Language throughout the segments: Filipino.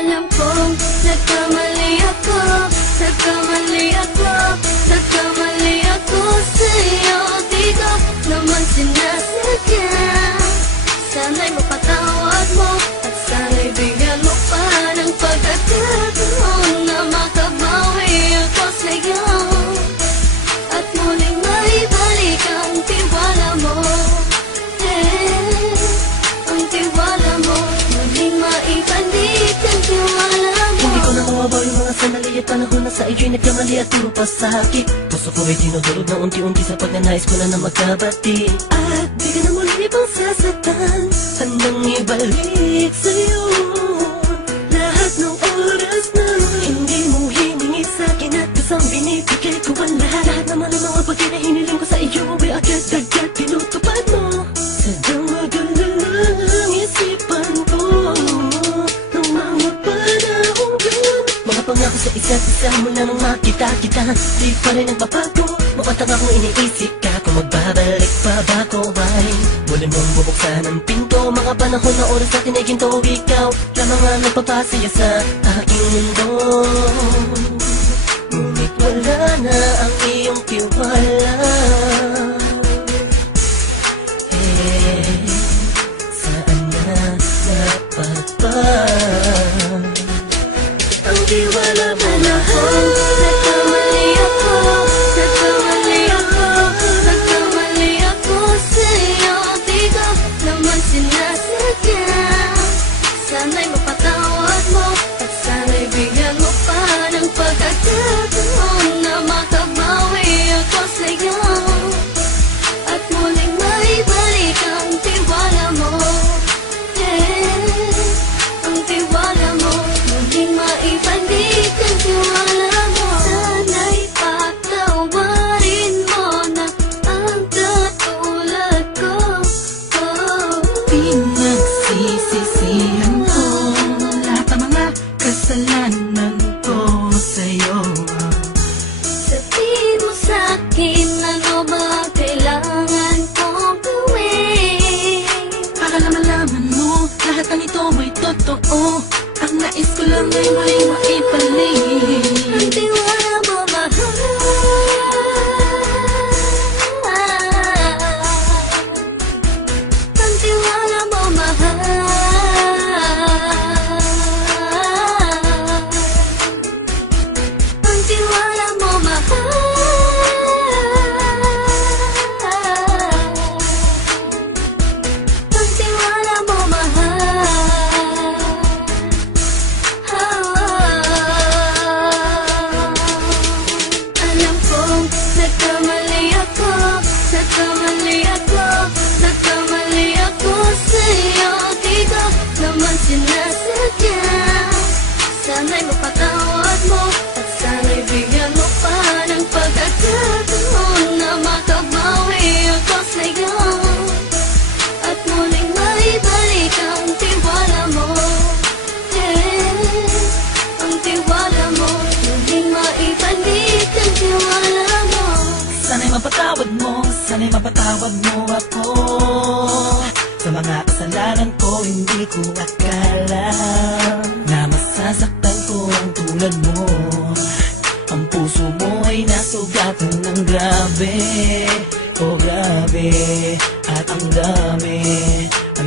Alam kong nagkamali ako, nagkamali ako, nagkamali ako sa'yo. Di ko naman sinasadya. Sana'y mapatawad mo at sana'y bigyan mo pa ng pagkakataon na makabawi ako sa'yo at muling maibalik ang tiwala mo. Ang tiwala mo, muling maibalik ang tiwala mo. Hindi ko na mawabaw yung mga sandali at panahon na sa iyo'y nagkamali at puro pasakit. Puso ko ay dinudulog na unti-unti sa pagnanais ko na magkabati. At di ka na muli pang sasaktan, handang ibalik sa'yo lahat ng oras na hindi mo hiningi sa'kin at kasang binibigay ko ang lahat. Lahat naman ng mga bagay na hiniling ko sa iyo ay agad-agad tinutupad mo. Sadyang magalang isipan ko ng mga panahon yun. Mga pangako sa isa't isa mula nung makita kita, di pa rin nagbabago. Mapatang akong iniisip ka kung magbabalik pa ba ko ay muli mong bubuksan ang pinto. Mga panahon na oras natin ay ginto, ikaw lamang ang nagpapasaya sa aking mundo. Ngunit wala na ang iyong tiwala. Saan na dapat ba ang tiwala mo na Nagkamali ako, nagkamali ako, nagkamali ako sa'yo. Di ko naman sinasadya. Sana'y mapatawad mo at sana'y bigyan mo pa ng pagkakataon na makabawi ako sa'yo at muling maibalik ang tiwala mo. Ang tiwala mo, muling maibalik ang tiwala mo. Sana'y patawarin mo na ang katulad ko. Pinagsisisihan ko lahat ng mga kasalanan ko sa'yo. Sabihin mo sa'kin ano ba kailangan kong gawin Para malaman mo lahat ng ito ay totoo. Ang nais ko lang ay may maibalik ang tiwala mo, mahal. Ang tiwala mo, mahal. Ang tiwala mo, mahal. Ang tiwala mo, mahal. Alam kong nagkamali ako, nagkamali ako, nagkamali ako sa'yo. Di ko naman sinasadya. Sana'y mapatawad mo at sana'y bigyan mo pa ng pagkakataon na makabawi ako sa'yo at muling maibalik ang tiwala mo. Ang tiwala mo, muling maibalik ang tiwala mo. Sana'y mapatawad mo ako sa mga kasalanan ko. Hindi ko akala na masasaktan ko ang tulad mo. Ang puso mo ay nasugatan ng grabe, oh grabe. At ang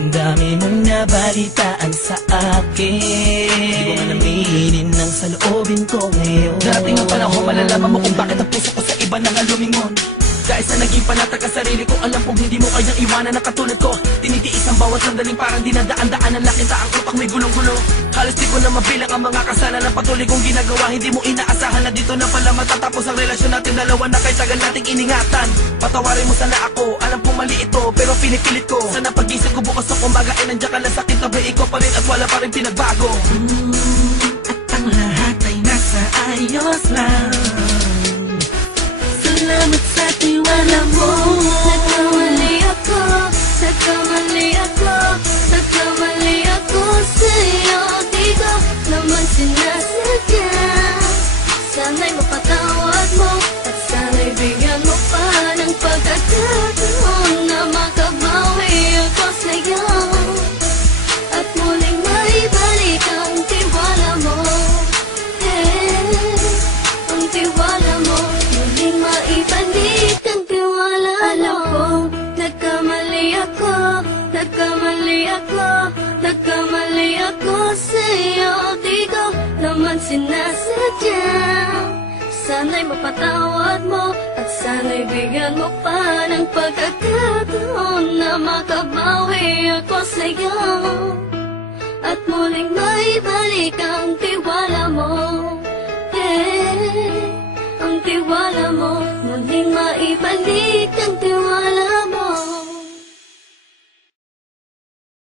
dami mong nabalitaan sa akin. Di ko nga naminin ng saloobin ko ngayon. Darating ang panahon, malalaman mo kung bakit ang puso ko sa iba nang alumingon. Dahil sa naging panatag ka sarili ko, alam kong hindi mo kayang iwanan na katulad ko. Tinitiis ang bawat sandaling parang dinadaan-daan ang laking taang utak may gulong-gulo. Halos di ko na mabilang ang mga kasalanan na patuloy kong ginagawa. Hindi mo inaasahan na dito na pala matatapos ang relasyon natin dalawa na kay tagal nating iningatan. Patawarin mo sana ako, alam kong mali ito pero pinipilit ko. Sana pag-isip ko bukas sa kumbaga ay nandiyan ka lang sa kintabay ko pa rin at wala pa rin pinagbago. At ang lahat ay nasa ayos lang. Salamat sa tiwala mo. Nagkamali ako, nagkamali ako, nagkamali ako sa'yo. Di ko naman sinasadya. Sana'y mapatawad mo at sana'y bigyan mo pa ng pagkakataon na makabawi ako sa'yo at muling maibalik ang tiwala. naman sinasadya. Sana'y mapatawad mo at sana'y bigyan mo pa ng pagkakataon na makabawi ako sa'yo at muling maibalik ang tiwala mo. Ang tiwala mo, muling maibalik ang tiwala mo.